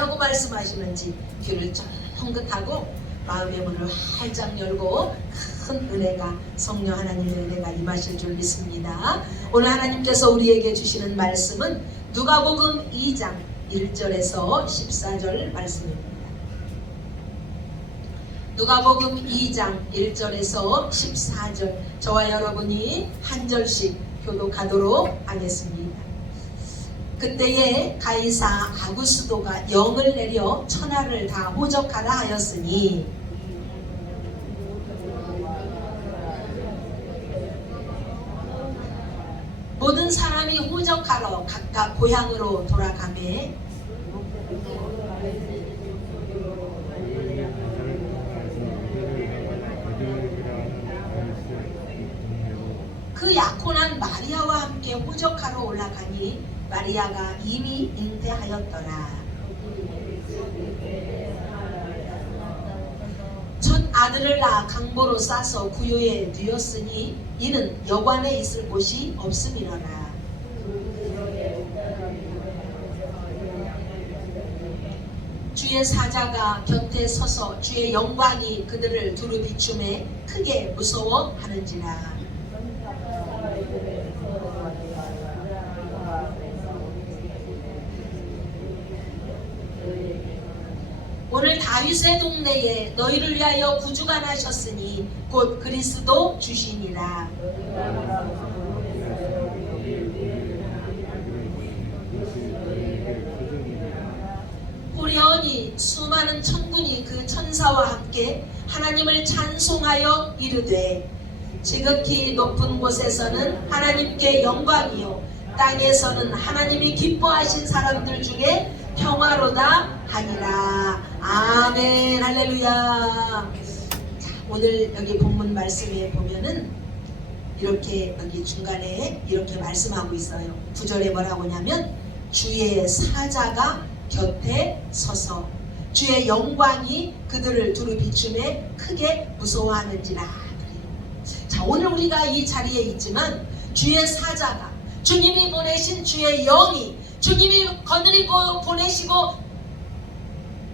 뭐라고 말씀하시는지 귀를 쫑긋하고 마음의 문을 활짝 열고 큰 은혜가, 성령 하나님의 은혜가 임하실 줄 믿습니다. 오늘 하나님께서 우리에게 주시는 말씀은 누가복음 2장 1절에서 14절 말씀입니다. 누가복음 2장 1절에서 14절, 저와 여러분이 한 절씩 교독하도록 하겠습니다. 그때에 가이사 아구스도가 영을 내려 천하를 다 호적하라 하였으니 모든 사람이 호적하러 각각 고향으로 돌아가매 그 약혼한 마리아와 함께 호적하러 올라가니 마리아가 이미 잉태하였더라. 첫 아들을 낳아 강보로 싸서 구유에 뉘었으니 이는 여관에 있을 곳이 없음이로라. 주의 사자가 곁에 서서 주의 영광이 그들을 두루 비추매 크게 무서워하는지라. 오늘 다윗의 동네에 너희를 위하여 구주가 나셨으니 곧 그리스도 주시니라. 호련히 수많은 천군이 그 천사와 함께 하나님을 찬송하여 이르되 지극히 높은 곳에서는 하나님께 영광이요 땅에서는 하나님이 기뻐하신 사람들 중에 평화로다 하니라. 아멘. 할렐루야. 자, 오늘 여기 본문 말씀에 보면은 이렇게 여기 중간에 이렇게 말씀하고 있어요. 9절에 뭐라고 하냐면 주의 사자가 곁에 서서 주의 영광이 그들을 두루 비추매 크게 무서워하는지라. 자, 오늘 우리가 이 자리에 있지만 주의 사자가, 주님이 보내신 주의 영이, 주님이 거느리고 보내시고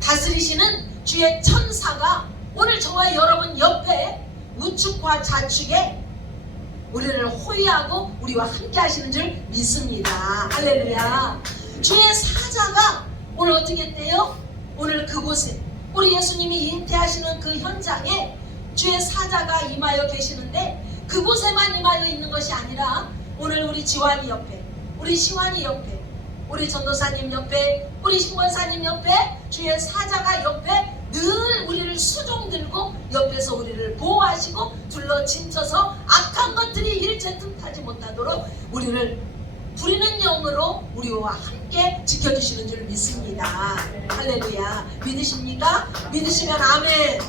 다스리시는 주의 천사가 오늘 저와 여러분 옆에 우측과 좌측에 우리를 호위하고 우리와 함께 하시는 줄 믿습니다. 할렐루야. 주의 사자가 오늘 어떻게 했대요? 오늘 그곳에 우리 예수님이 잉태하시는 그 현장에 주의 사자가 임하여 계시는데 그곳에만 임하여 있는 것이 아니라 오늘 우리 지환이 옆에, 우리 시환이 옆에, 우리 전도사님 옆에, 우리 신권사님 옆에 주의 사자가 옆에 늘 우리를 수종 들고 옆에서 우리를 보호하시고 둘러 진쳐서 악한 것들이 일체 틈타지 못하도록 우리를 부리는 영으로 우리와 함께 지켜주시는 줄 믿습니다. 할렐루야. 믿으십니까? 믿으시면 아멘.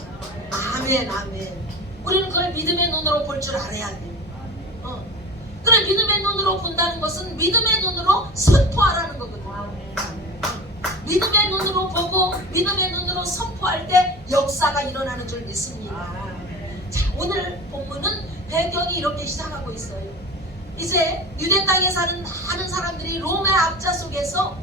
아멘. 아멘. 우리는 그걸 믿음의 눈으로 볼 줄 알아야 돼요. 그래, 믿음의 눈으로 본다는 것은 믿음의 눈으로 선포하라는 거거든요. 믿음의 눈으로 보고 믿음의 눈으로 선포할 때 역사가 일어나는 줄 믿습니다. 자, 오늘 본문은 배경이 이렇게 시작하고 있어요. 이제 유대 땅에 사는 많은 사람들이 롬의 압자 속에서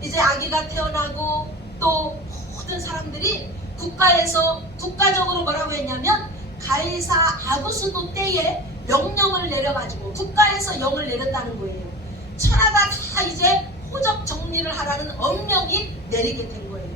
이제 아기가 태어나고 또 모든 사람들이 국가적으로 뭐라고 했냐면 가이사 아구스도 때에 명령을 내려가지고 국가에서 영을 내렸다는 거예요. 천하가 다 이제 호적 정리를 하라는 엄명이 내리게 된 거예요.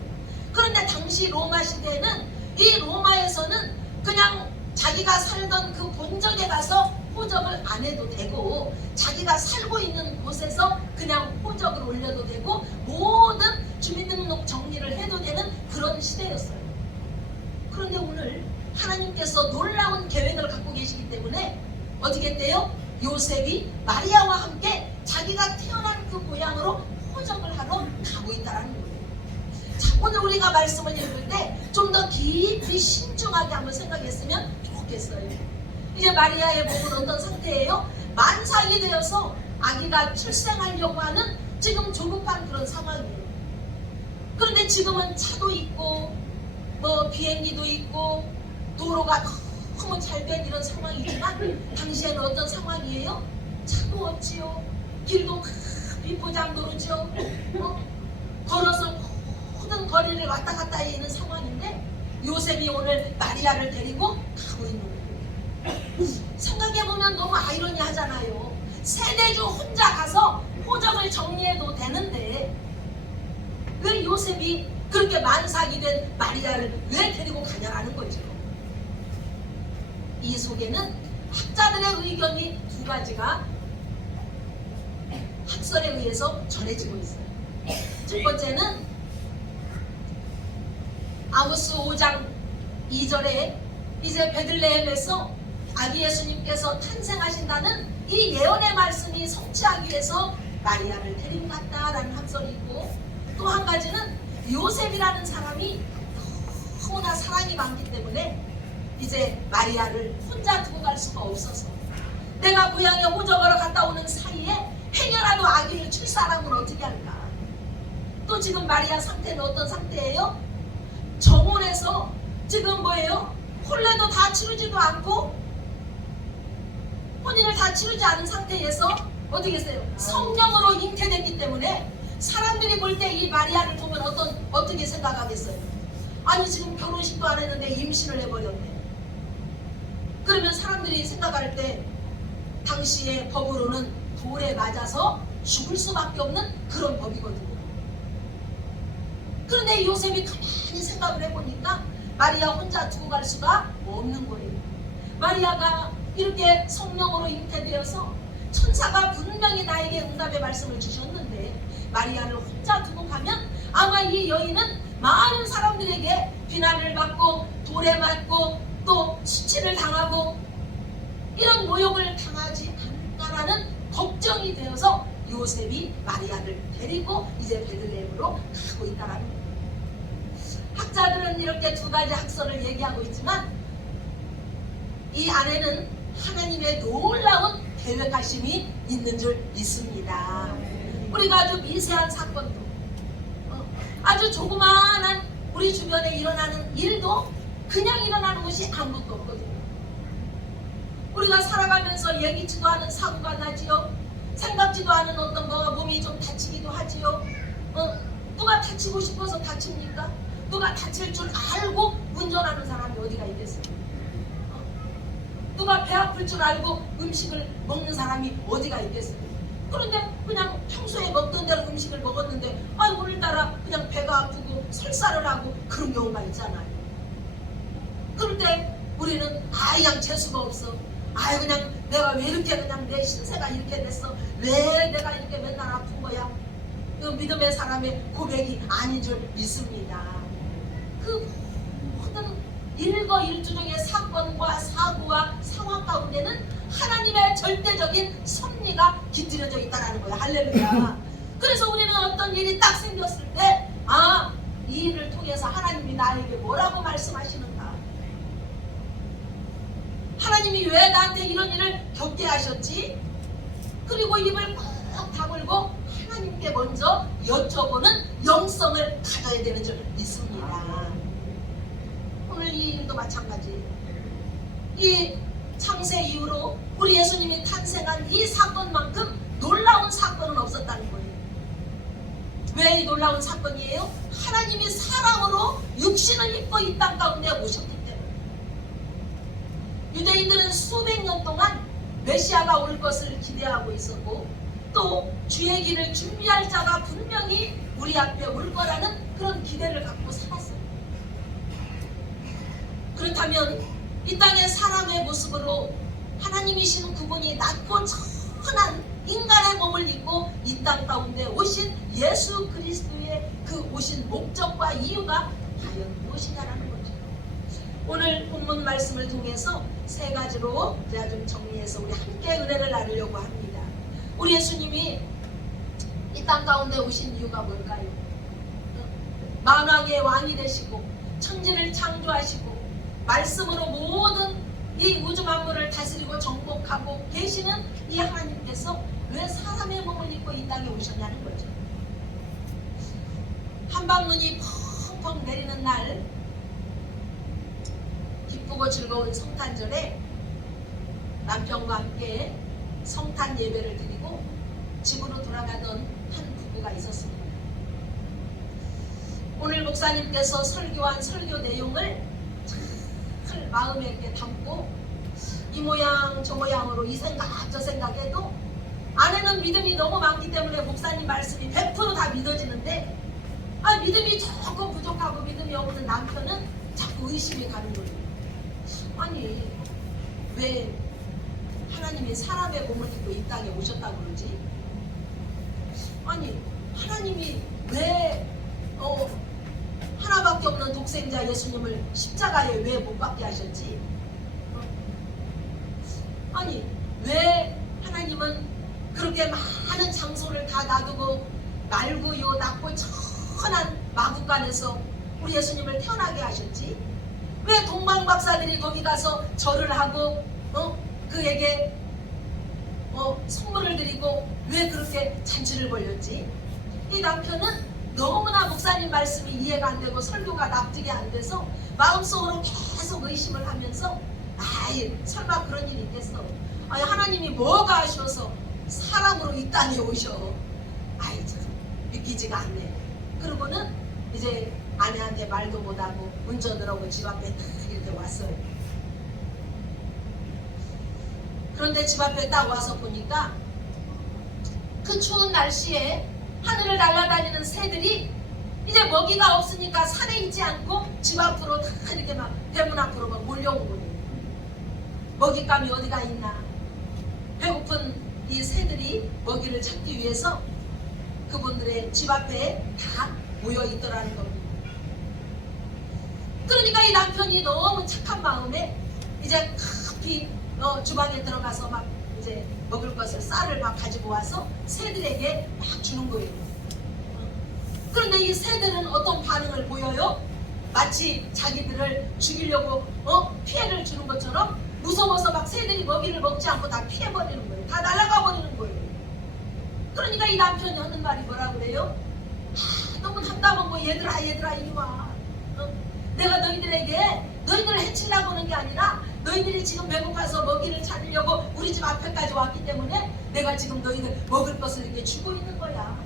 그런데 당시 로마 시대에는 이 로마에서는 그냥 자기가 살던 그 본적에 가서 호적을 안 해도 되고 자기가 살고 있는 곳에서 그냥 호적을 올려도 되고 모든 주민등록 정리를 해도 되는 그런 시대였어요. 그런데 오늘 하나님께서 놀라운 계획을 갖고 계시기 때문에 어떻게 했대요? 요셉이 마리아와 함께 자기가 태어난 그 고향으로 호적을 하러 가고 있다는 거예요. 자, 오늘 우리가 말씀을 읽을 때 좀 더 깊이 신중하게 한번 생각했으면 좋겠어요. 이제 마리아의 몸은 어떤 상태예요? 만삭이 되어서 아기가 출생하려고 하는 지금 조급한 그런 상황이에요. 그런데 지금은 차도 있고 뭐 비행기도 있고 도로가 너무 잘 된 이런 상황이지만 당시에는 어떤 상황이에요? 차도 없지요. 길도 비포장도로죠. 걸어서 왔다 갔다 있는 상황인데 요셉이 오늘 마리아를 데리고 가고 있는 거예요. 생각해보면 너무 아이러니하잖아요. 세대주 혼자 가서 호적을 정리해도 되는데 왜 요셉이 그렇게 만삭이 된 마리아를 왜 데리고 가냐라는 거죠. 이 속에는 학자들의 의견이 두 가지가 학설에 의해서 전해지고 있어요. 첫 번째는 아모스 5장 2절에 이제 베들레헴에서 아기 예수님께서 탄생하신다는 이 예언의 말씀이 성취하기 위해서 마리아를 데리고 갔다라는 학설이 있고, 또 한 가지는 요셉이라는 사람이 너무나 사랑이 많기 때문에 이제 마리아를 혼자 두고 갈 수가 없어서 내가 고향에 호적하러 갔다 오는 사이에 행여라도 아기를 출산하면 어떻게 할까. 또 지금 마리아 상태는 어떤 상태예요? 정원에서 지금 뭐예요? 혼례도 다 치르지도 않고 혼인을 다 치르지 않은 상태에서 어떻게 했어요? 성령으로 잉태됐기 때문에 사람들이 볼 때 이 마리아를 보면 어떻게 생각하겠어요? 아니 지금 결혼식도 안 했는데 임신을 해버렸네. 그러면 사람들이 생각할 때 당시의 법으로는 돌에 맞아서 죽을 수밖에 없는 그런 법이거든요. 그런데 요셉이 가만히 생각을 해보니까 마리아 혼자 두고 갈 수가 없는 거예요. 마리아가 이렇게 성령으로 잉태되어서 천사가 분명히 나에게 응답의 말씀을 주셨는데 마리아를 혼자 두고 가면 아마 이 여인은 많은 사람들에게 비난을 받고 돌에 맞고 또 수치를 당하고 이런 모욕을 당하지 않을까라는 걱정이 되어서 요셉이 마리아를 데리고 이제 베들레헴으로 가고 있다라는 거예요. 학자들은 이렇게 두 가지 학설을 얘기하고 있지만 이 안에는 하나님의 놀라운 계획하심이 있는 줄 믿습니다. 우리가 아주 미세한 사건도 아주 조그마한 우리 주변에 일어나는 일도 그냥 일어나는 것이 아무것도 없거든요. 우리가 살아가면서 예기치도 않은 사고가 나지요. 생각지도 않은 어떤 몸이 좀 다치기도 하지요. 누가 다치고 싶어서 다칩니까? 누가 다칠 줄 알고 운전하는 사람이 어디가 있겠어요? 누가 배 아플 줄 알고 음식을 먹는 사람이 어디가 있겠어요? 그런데 그냥 평소에 먹던 대로 음식을 먹었는데 오늘따라 그냥 배가 아프고 설사를 하고 그런 경우가 있잖아요. 그럴 때 우리는 그냥 재수가 없어. 그냥 내가 왜 이렇게 그냥 내 신세가 이렇게 됐어. 왜 내가 이렇게 맨날 아픈 거야. 그 믿음의 사람의 고백이 아닌 줄 믿습니다. 그 모든 일거일투족의 사건과 사고와 상황 가운데는 하나님의 절대적인 섭리가 깃들여져 있다는 거예요. 할렐루야. 그래서 우리는 어떤 일이 딱 생겼을 때 이 일을 통해서 하나님이 나에게 뭐라고 말씀하시는가, 하나님이 왜 나한테 이런 일을 겪게 하셨지? 그리고 입을 꽉 다물고 하나님께 먼저 여쭤보는 영성을 가져야 되는 줄 믿습니다. 오늘 이 일도 마찬가지. 이 창세 이후로 우리 예수님이 탄생한 이 사건만큼 놀라운 사건은 없었다는 거예요. 왜 이 놀라운 사건이에요? 하나님이 사람으로 육신을 입고 이 땅 가운데 오셨기 때문에. 유대인들은 수백 년 동안 메시아가 올 것을 기대하고 있었고 또 주의 길을 준비할 자가 분명히 우리 앞에 올 거라는 그런 기대를 갖고 살았어요. 그렇다면 이 땅의 사람의 모습으로 하나님이신 그분이 낮고 천한 인간의 몸을 입고 이 땅 가운데 오신 예수 그리스도의 그 오신 목적과 이유가 과연 무엇이냐라는 거죠. 오늘 본문 말씀을 통해서 세 가지로 제가 좀 정리해서 우리 함께 은혜를 나누려고 합니다. 우리 예수님이 이 땅 가운데 오신 이유가 뭘까요? 만왕의 왕이 되시고 천지를 창조하시고 말씀으로 모든 이 우주 만물을 다스리고 정복하고 계시는 이 하나님께서 왜 사람의 몸을 입고 이 땅에 오셨냐는 거죠. 한방눈이 펑펑 내리는 날 기쁘고 즐거운 성탄절에 남편과 함께 성탄 예배를 드리고 집으로 돌아가던 한 부부가 있었습니다. 오늘 목사님께서 설교한 설교 내용을 잘 마음에 이렇게 담고 이 모양 저 모양으로 이 생각 저 생각해도 안에는 믿음이 너무 많기 때문에 목사님 말씀이 100%다 믿어지는데 믿음이 조금 부족하고 믿음이 없는 남편은 자꾸 의심이 가는 거예요. 아니 왜 하나님이 사람의 몸을 입고 이 땅에 오셨다고 그러지? 아니 하나님이 왜 하나밖에 없는 독생자 예수님을 십자가에 왜 못 박게 하셨지? 아니 왜 하나님은 그렇게 많은 장소를 다 놔두고 말고요 낮고 천한 마국간에서 우리 예수님을 태어나게 하셨지? 왜 동방박사들이 거기 가서 절을 하고 그에게 선물을 드리고 왜 그렇게 잔치를 벌였지? 이 남편은 너무나 목사님 말씀이 이해가 안 되고 설교가 납득이 안 돼서 마음속으로 계속 의심을 하면서 설마 그런 일이 있겠어? 하나님이 뭐가 하셔서 사람으로 이 땅에 오셔? 참 믿기지가 않네. 그러고는 이제 아내한테 말도 못하고 운전을 하고 집 앞에 딱 이렇게 왔어요. 그런데 집 앞에 딱 와서 보니까 그 추운 날씨에 하늘을 날아다니는 새들이 이제 먹이가 없으니까 산에 있지 않고 집 앞으로 다 이렇게 막 대문 앞으로 막 몰려온 거예요. 먹잇감이 어디가 있나? 배고픈 이 새들이 먹이를 찾기 위해서 그분들의 집 앞에 다 모여 있더라는 겁니다. 그러니까 이 남편이 너무 착한 마음에 이제 급히 주방에 들어가서 막 이제 먹을 것을 쌀을 막 가지고 와서 새들에게 막 주는 거예요. 그런데 이 새들은 어떤 반응을 보여요? 마치 자기들을 죽이려고 피해를 주는 것처럼 무서워서 막 새들이 먹이를 먹지 않고 다 피해버리는 거예요. 다 날아가 버리는 거예요. 그러니까 이 남편이 하는 말이 뭐라 그래요? 너무 답답한 거. 얘들아 이리 와. 내가 너희들을 해치려고 하는 게 아니라 너희들이 지금 배고파서 먹이를 찾으려고 우리 집 앞에까지 왔기 때문에 내가 지금 너희들 먹을 것을 이렇게 주고 있는 거야.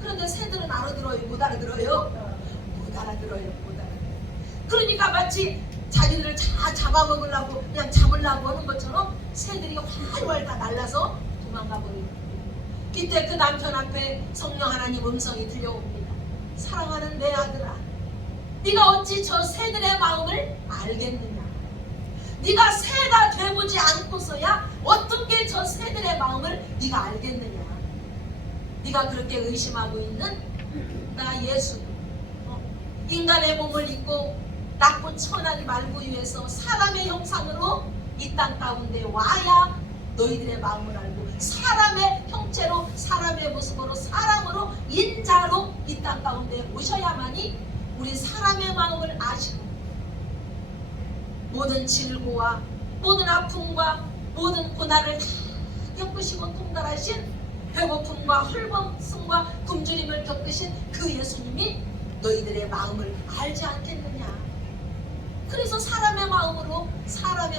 그런데 새들은 알아들어요? 못 알아들어요? 못 알아들어요. 그러니까 마치 자기들을 다 잡아먹으려고 그냥 잡으려고 하는 것처럼 새들이 활활 다 날라서 도망가 버리는 거예요. 이때 그 남편 앞에 성령 하나님 음성이 들려옵니다. 사랑하는 내 아들아, 네가 어찌 저 새들의 마음을 알겠느냐? 네가 새가 되보지 않고서야 어떻게 저 새들의 마음을 네가 알겠느냐? 네가 그렇게 의심하고 있는 나 예수, 인간의 몸을 입고 낮고 천하기 말고 위해서 사람의 형상으로 이 땅 가운데 와야 너희들의 마음을 알고 사람의 형체로 사람의 모습으로 사람으로 인자로 이 땅 가운데 오셔야만이 우리 사람의 마음을 아시고 모든 질고와 모든 아픔과 모든 고난을 다 겪으시고 통달하신 배고픔과 헐벗음과 굶주림을 겪으신 그 예수님이 너희들의 마음을 알지 않겠느냐. 그래서 사람의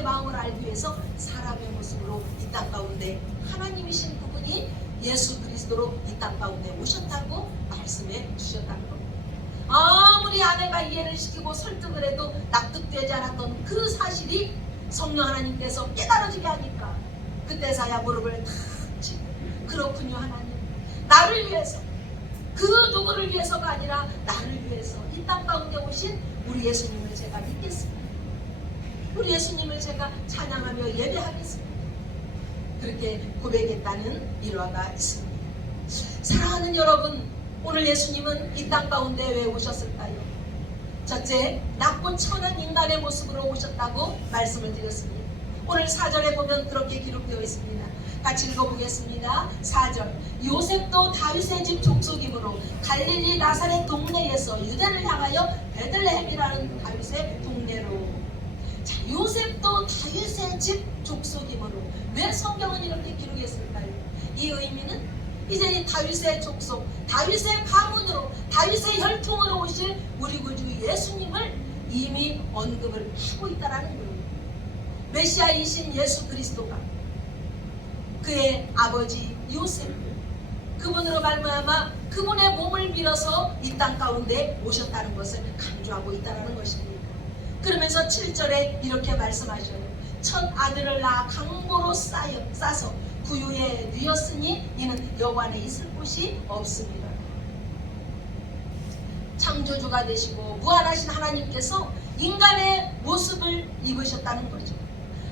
마음을 알기 위해서 사람의 모습으로 이 땅 가운데 하나님이신 그분이 예수 그리스도로 이 땅 가운데 오셨다고 말씀해 주셨다는 겁니다. 아무리 아내가 이해를 시키고 설득을 해도 납득되지 않았던 그 사실이 성령 하나님께서 깨달아지게 하니까 그때서야 무릎을 탁 치고 그렇군요 하나님, 나를 위해서 그 누구를 위해서가 아니라 나를 위해서 이 땅 가운데 오신 우리 예수님을 제가 믿겠습니다. 우리 예수님을 제가 찬양하며 예배하겠습니다. 그렇게 고백했다는 일화가 있습니다. 사랑하는 여러분, 오늘 예수님은 이 땅 가운데 왜 오셨을까요? 첫째, 낮고 천한 인간의 모습으로 오셨다고 말씀을 드렸습니다. 오늘 4절에 보면 그렇게 기록되어 있습니다. 같이 읽어보겠습니다. 4절, 요셉도 다윗의 집 족속이므로 갈릴리 나사렛 동네에서 유대를 향하여 베들레헴이라는 다윗의 동네로. 자, 요셉도 다윗의 집 족속이므로. 왜 성경은 이렇게 기록했을까요? 이 의미는 이제 이 다윗의 족속, 다윗의 가문으로, 다윗의 혈통으로 오실 우리 구주 예수님을 이미 언급을 하고 있다는 거예요. 메시아이신 예수 그리스도가 그의 아버지 요셉, 그분으로 말미암아 그분의 몸을 밀어서 이 땅 가운데 오셨다는 것을 강조하고 있다는 것입니다. 그러면서 7절에 이렇게 말씀하셔요. 첫 아들을 낳아 강보로 싸서 구유에 누였으니 이는 여호와 안에 있을 곳이 없습니다. 창조주가 되시고 무한하신 하나님께서 인간의 모습을 입으셨다는 거죠.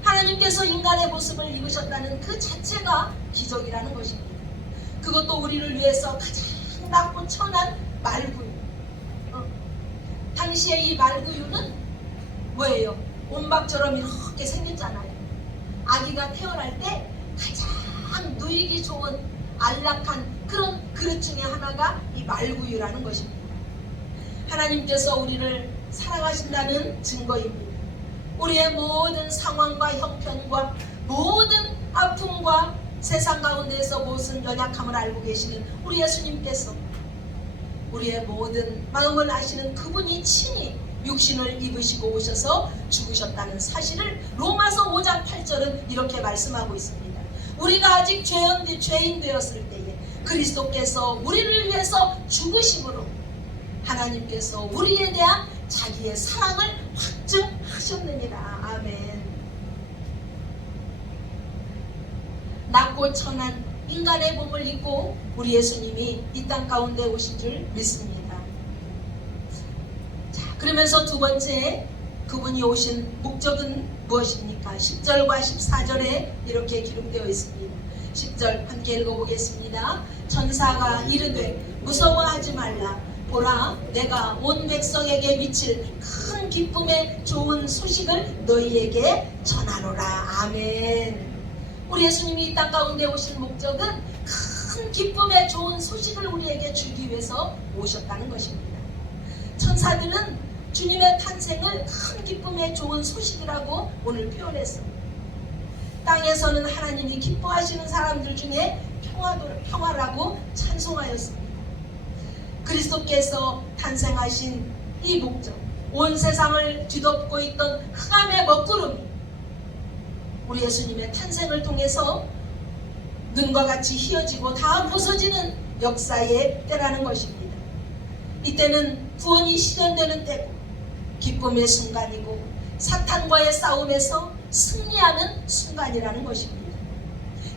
하나님께서 인간의 모습을 입으셨다는 그 자체가 기적이라는 것입니다. 그것도 우리를 위해서 가장 낮고 천한 말구유. 당시에 이 말구유는 뭐예요? 온밥처럼 이렇게 생겼잖아요. 아기가 태어날 때 가장 누이기 좋은 안락한 그런 그릇 중에 하나가 이 말구유라는 것입니다. 하나님께서 우리를 사랑하신다는 증거입니다. 우리의 모든 상황과 형편과 모든 아픔과 세상 가운데에서 무슨 연약함을 알고 계시는 우리 예수님께서 우리의 모든 마음을 아시는 그분이 친히 육신을 입으시고 오셔서 죽으셨다는 사실을 로마서 5장 8절은 이렇게 말씀하고 있습니다. 우리가 아직 죄인 되었을 때에 그리스도께서 우리를 위해서 죽으심으로 하나님께서 우리에 대한 자기의 사랑을 확증하셨느니라. 아멘. 낮고 천한 인간의 몸을 입고 우리 예수님이 이 땅 가운데 오신 줄 믿습니다. 자, 그러면서 두 번째 그분이 오신 목적은 무엇입니까? 10절과 14절에 이렇게 기록되어 있습니다. 10절 함께 읽어보겠습니다. 천사가 이르되 무서워하지 말라. 보라, 내가 온 백성에게 미칠 큰 기쁨의 좋은 소식을 너희에게 전하노라. 아멘. 우리 예수님이 이 땅 가운데 오신 목적은 큰 기쁨의 좋은 소식을 우리에게 주기 위해서 오셨다는 것입니다. 천사들은 주님의 탄생을 큰 기쁨의 좋은 소식이라고 오늘 표현했습니다. 땅에서는 하나님이 기뻐하시는 사람들 중에 평화라고 찬송하였습니다. 그리스도께서 탄생하신 이 목적, 온 세상을 뒤덮고 있던 흑암의 먹구름이 우리 예수님의 탄생을 통해서 눈과 같이 휘어지고 다 벗어지는 역사의 때라는 것입니다. 이때는 구원이 실현되는 때고 기쁨의 순간이고 사탄과의 싸움에서 승리하는 순간이라는 것입니다.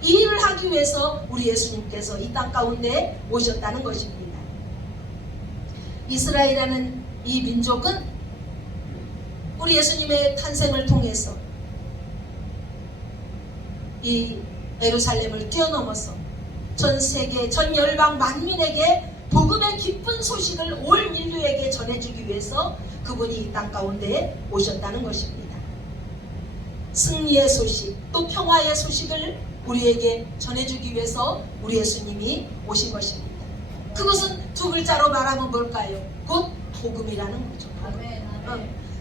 이 일을 하기 위해서 우리 예수님께서 이 땅 가운데 오셨다는 것입니다. 이스라엘이라는 이 민족은 우리 예수님의 탄생을 통해서 이 예루살렘을 뛰어넘어서 전 세계 전 열방 만민에게 복음의 기쁜 소식을 올 인류에게 전해주기 위해서 그분이 이 땅 가운데 오셨다는 것입니다. 승리의 소식 또 평화의 소식을 우리에게 전해주기 위해서 우리 예수님이 오신 것입니다. 그것은 두 글자로 말하면 뭘까요? 곧 복음이라는 거죠.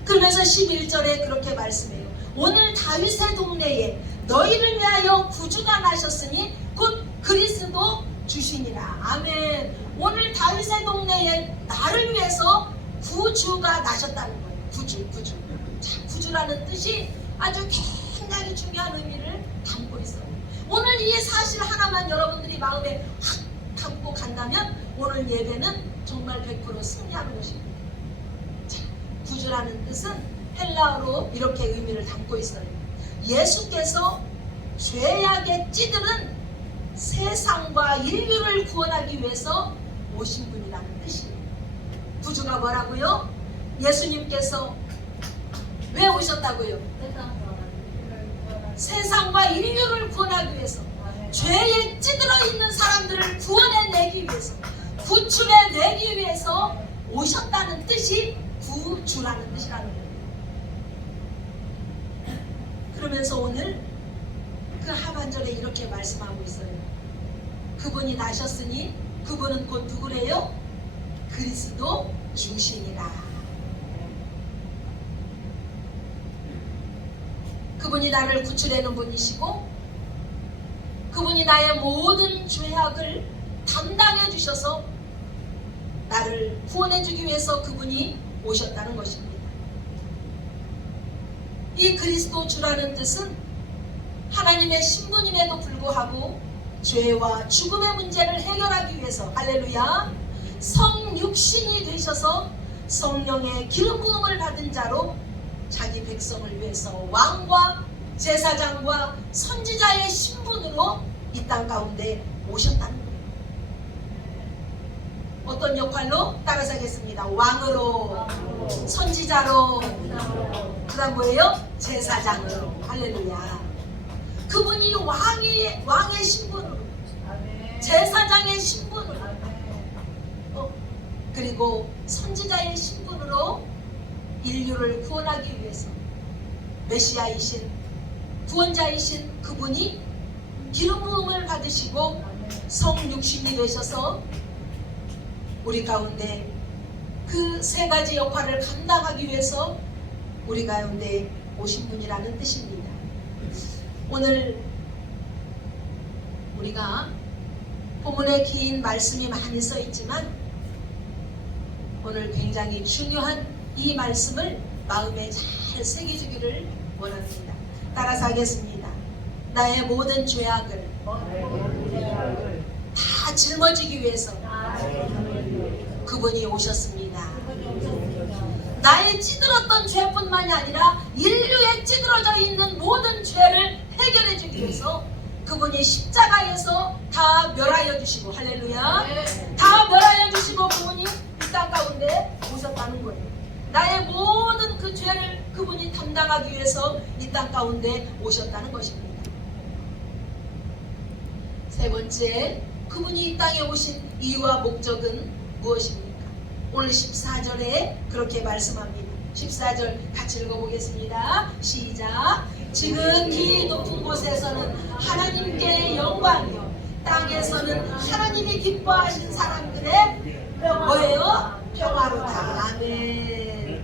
그러면서 11절에 그렇게 말씀해요. 오늘 다윗의 동네에 너희를 위하여 구주가 나셨으니 곧 그리스도 주시니라. 아멘. 오늘 다윗의 동네에 나를 위해서 구주가 나셨다는 거예요. 구주. 자, 구주라는 뜻이 아주 굉장히 중요한 의미를 담고 있어요. 오늘 이 사실 하나만 여러분들이 마음에 확 담고 간다면 오늘 예배는 정말 100% 승리하는 것입니다. 자, 구주라는 뜻은 헬라어로 이렇게 의미를 담고 있어요. 예수께서 죄악에 찌들은 세상과 인류를 구원하기 위해서 오신 분이라는 뜻이에요. 구주가 뭐라고요? 예수님께서 왜 오셨다고요? 세상과 인류를 구원하기 위해서, 죄에 찌들어 있는 사람들을 구원해내기 위해서, 구출해내기 위해서 오셨다는 뜻이 구주라는 뜻이라는 거예요. 그러면서 오늘 그 하반절에 이렇게 말씀하고 있어요. 그분이 나셨으니 그분은 곧 누구래요? 그리스도 주시니라. 그분이 나를 구출하는 분이시고 그분이 나의 모든 죄악을 담당해 주셔서 나를 구원해 주기 위해서 그분이 오셨다는 것입니다. 이 그리스도 주라는 뜻은 하나님의 신분임에도 불구하고 죄와 죽음의 문제를 해결하기 위해서 할렐루야 성육신이 되셔서 성령의 기름 부음을 받은 자로 자기 백성을 위해서 왕과 제사장과 선지자의 신분으로 이 땅 가운데 오셨다는 거예요. 어떤 역할로? 따라서 하겠습니다. 왕으로, 선지자로, 그 다음 뭐예요? 제사장으로. 할렐루야. 그분이 왕의 신분으로, 제사장의 신분으로, 그리고 선지자의 신분으로 인류를 구원하기 위해서 메시아이신 구원자이신 그분이 기름 부음을 받으시고 성육신이 되셔서 우리 가운데 그 세 가지 역할을 감당하기 위해서 우리 가운데 오신 분이라는 뜻입니다. 오늘 우리가 본문에 긴 말씀이 많이 써 있지만 오늘 굉장히 중요한 이 말씀을 마음에 잘 새겨주기를 원합니다. 따라서 하겠습니다. 나의 모든 죄악을 다 짊어지기 위해서 그분이 오셨습니다. 나의 찌들었던 죄뿐만이 아니라 인류에 찌들어져 있는 모든 죄를 해결해 주기 위해서 그분이 십자가에서 다 멸하여 주시고 할렐루야 다 멸하여 주시고 그분이 이 땅 가운데 오셨다는 거예요. 나의 모든 그 죄를 그분이 담당하기 위해서 이 땅 가운데 오셨다는 것입니다. 세 번째, 그분이 이 땅에 오신 이유와 목적은 무엇입니까? 오늘 14절에 그렇게 말씀합니다. 14절 같이 읽어보겠습니다. 시작. 지극히 높은 곳에서는 하나님께 영광이요 땅에서는 하나님이 기뻐하신 사람들의 뭐예요? 평화로다. 아멘.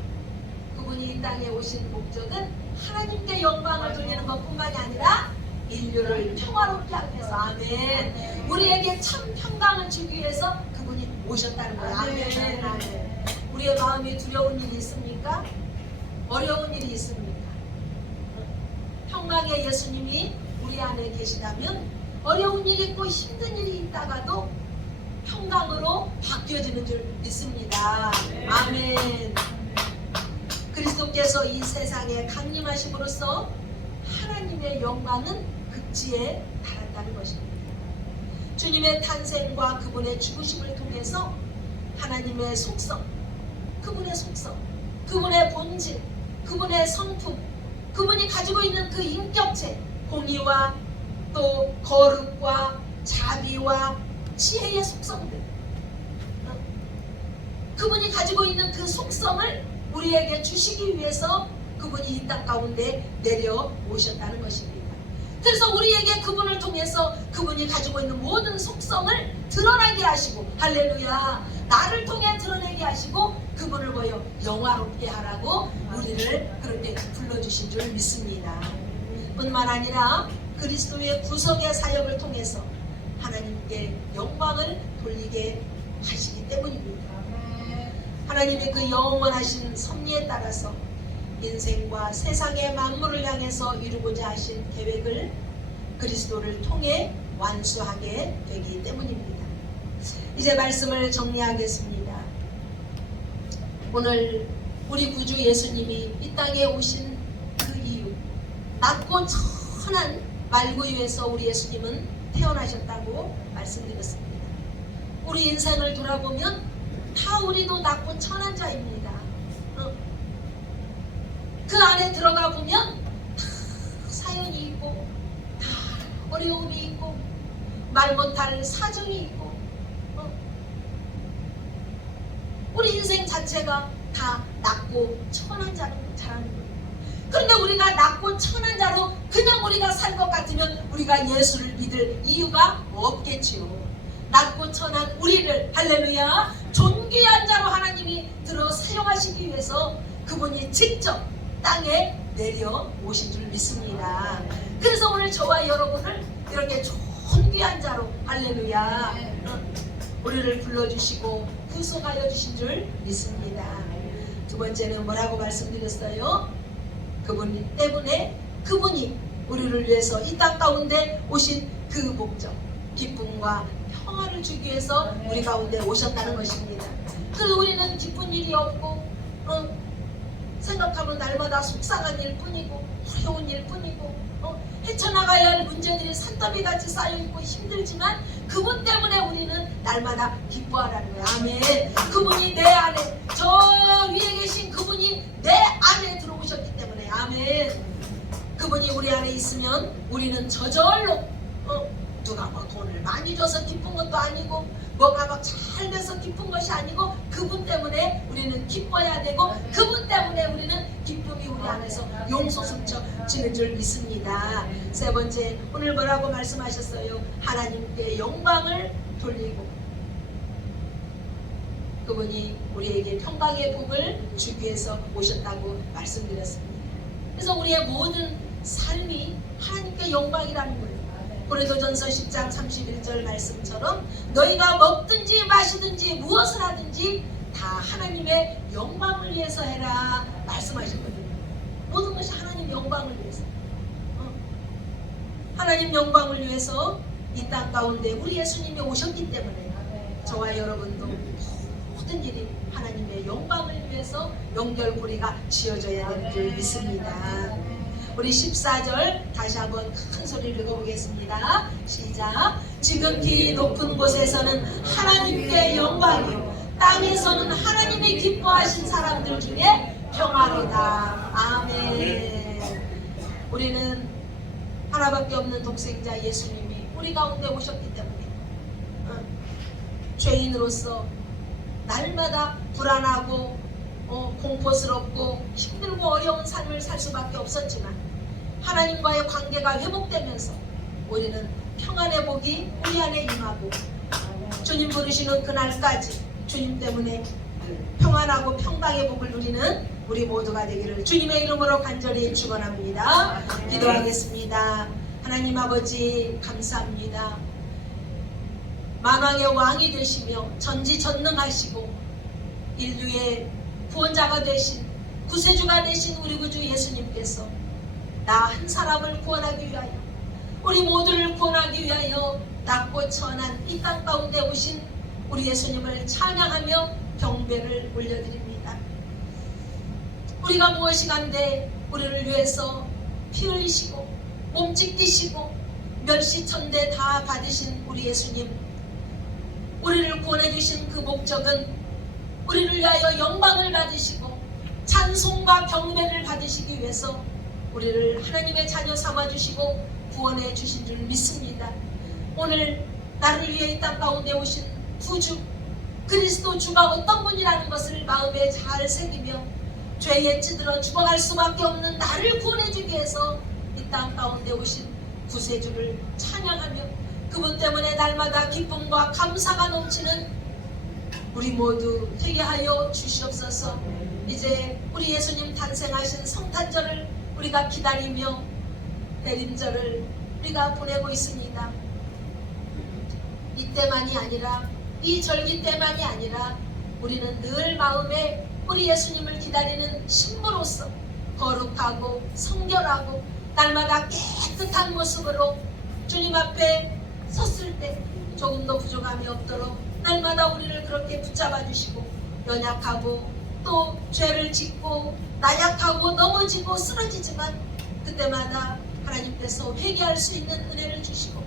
그분이 이 땅에 오신 목적은 하나님께 영광을 돌리는 것뿐만이 아니라 인류를 평화롭게 하기 위해서. 아멘. 우리에게 참 평강을 주기 위해서 그분이 오셨다는 거예요. 아멘. 아멘. 우리의 마음이 두려운 일이 있습니까? 어려운 일이 있습니까? 평강의 예수님이 우리 안에 계시다면 어려운 일이 있고 힘든 일이 있다가도 평강으로 바뀌어지는 줄 믿습니다. 아멘. 그리스도께서 이 세상에 강림하심으로써 하나님의 영광은 극지에 달한다는 것입니다. 주님의 탄생과 그분의 죽으심을 통해서 하나님의 속성, 그분의 속성, 그분의 본질, 그분의 성품, 그분이 가지고 있는 그 인격체, 공의와 또 거룩과 자비와 지혜의 속성들, 그분이 가지고 있는 그 속성을 우리에게 주시기 위해서 그분이 이 땅 가운데 내려오셨다는 것입니다. 그래서 우리에게 그분을 통해서 그분이 가지고 있는 모든 속성을 드러나게 하시고 할렐루야 나를 통해 드러내게 하시고 그분을 보여 영화롭게 하라고 우리를 그렇게 불러주신 줄 믿습니다. 뿐만 아니라 그리스도의 구속의 사역을 통해서 하나님께 영광을 돌리게 하시기 때문입니다. 하나님의 그 영원하신 섭리에 따라서 인생과 세상의 만물을 향해서 이루고자 하신 계획을 그리스도를 통해 완수하게 되기 때문입니다. 이제 말씀을 정리하겠습니다. 오늘 우리 구주 예수님이 이 땅에 오신 그 이유, 낮고 천한 말구유에서 우리 예수님은 태어나셨다고 말씀드렸습니다. 우리 인생을 돌아보면 다 우리도 낮고 천한 자입니다. 그 안에 들어가 보면 다 사연이 있고 다 어려움이 있고 말 못할 사정이 있고 우리 인생 자체가 다 낮고 천한 자라는 거예요. 그런데 우리가 낮고 천한 자로 그냥 우리가 살 것 같으면 우리가 예수를 믿을 이유가 없겠지요. 낮고 천한 우리를 할렐루야 존귀한 자로 하나님이 들어 사용하시기 위해서 그분이 직접 땅에 내려오신 줄 믿습니다. 그래서 오늘 저와 여러분을 이렇게 존귀한 자로 할렐루야 우리를 불러주시고 구속하여 주신 줄 믿습니다. 두 번째는 뭐라고 말씀드렸어요? 그분 때문에 그분이 우리를 위해서 이 땅 가운데 오신 그 목적, 기쁨과 평화를 주기 위해서 우리 가운데 오셨다는 것입니다. 그리고 우리는 기쁜 일이 없고 생각하면 날마다 속상한 일뿐이고 어려운 일뿐이고 헤쳐나가야 할 문제들이 산더미같이 쌓여있고 힘들지만 그분 때문에 우리는 날마다 기뻐하라는 거예요. 아멘. 그분이 내 안에, 저 위에 계신 그분이 내 안에 들어오셨기 때문에, 아멘. 그분이 우리 안에 있으면 우리는 저절로 누가 뭐 돈을 많이 줘서 기쁜 것도 아니고 뭐가 막 잘 돼서 기쁜 것이 아니고 그분 때문에 우리는 기뻐야 되고 그분 때문에 우리는 기쁨이 우리 안에서 용솟음치는 줄 믿습니다. 세 번째, 오늘 뭐라고 말씀하셨어요? 하나님께 영광을 돌리고 그분이 우리에게 평강의 복을 주기 위해서 오셨다고 말씀드렸습니다. 그래서 우리의 모든 삶이 하나님께 영광이라는 거예요. 고린도전서 10장 31절 말씀처럼 너희가 먹든지 마시든지 무엇을 하든지 다 하나님의 영광을 위해서 해라 말씀하셨거든요. 모든 것이 하나님 영광을 위해서, 하나님 영광을 위해서 이 땅 가운데 우리 예수님이 오셨기 때문에 저와 여러분도 모든 일이 하나님의 영광을 위해서 연결고리가 지어져야 될 줄 믿습니다. 우리 14절 다시 한번 큰 소리를 읽어보겠습니다. 시작. 지극히 높은 곳에서는 하나님께 영광이요 땅에서는 하나님이 기뻐하신 사람들 중에 평화로다. 아멘. 우리는 하나밖에 없는 독생자 예수님이 우리 가운데 오셨기 때문에 죄인으로서 날마다 불안하고 공포스럽고 힘들고 어려운 삶을 살 수밖에 없었지만 하나님과의 관계가 회복되면서 우리는 평안의 복이 우리 안에 임하고 주님 부르시는 그날까지 주님 때문에 평안하고 평강의 복을 누리는 우리 모두가 되기를 주님의 이름으로 간절히 축원합니다. 기도하겠습니다. 하나님 아버지 감사합니다. 만왕의 왕이 되시며 전지전능하시고 인류의 구원자가 되신 구세주가 되신 우리 구주 예수님께서 나 한 사람을 구원하기 위하여 우리 모두를 구원하기 위하여 낮고 천한 이 땅 가운데 오신 우리 예수님을 찬양하며 경배를 올려드립니다. 우리가 무엇이간데 우리를 위해서 피 흘리시고 몸 찢기시고 멸시천대 다 받으신 우리 예수님, 우리를 구원해 주신 그 목적은 우리를 위하여 영광을 받으시고 찬송과 경배를 받으시기 위해서 우리를 하나님의 자녀 삼아주시고 구원해 주신 줄 믿습니다. 오늘 나를 위해 이 땅 가운데 오신 구주 그리스도 주가 어떤 분이라는 것을 마음에 잘 새기며 죄에 찌들어 죽어갈 수밖에 없는 나를 구원해 주기 위해서 이 땅 가운데 오신 구세주를 찬양하며 그분 때문에 날마다 기쁨과 감사가 넘치는 우리 모두 되게 하여 주시옵소서. 이제 우리 예수님 탄생하신 성탄절을 우리가 기다리며 대림절을 우리가 보내고 있습니다. 이때만이 아니라 이 절기 때만이 아니라 우리는 늘 마음에 우리 예수님을 기다리는 신부로서 거룩하고 성결하고 날마다 깨끗한 모습으로 주님 앞에 섰을 때 조금도 부족함이 없도록 날마다 우리를 그렇게 붙잡아 주시고 연약하고 또 죄를 짓고 나약하고 넘어지고 쓰러지지만 그때마다 하나님께서 회개할 수 있는 은혜를 주시고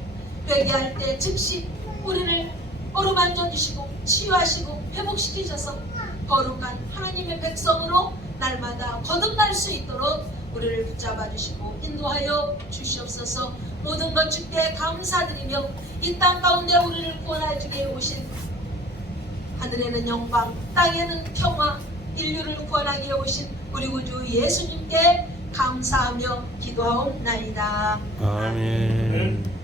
회개할 때 즉시 우리를 어루만져 주시고 치유하시고 회복시키셔서 거룩한 하나님의 백성으로 날마다 거듭날 수 있도록 우리를 붙잡아 주시고 인도하여 주시옵소서. 모든 것 주께 감사드리며 이 땅 가운데 우리를 구원하시게 오신 하늘에는 영광 땅에는 평화 인류를 구원하기에 오신 우리 구주 예수님께 감사하며 기도하옵나이다. 아멘.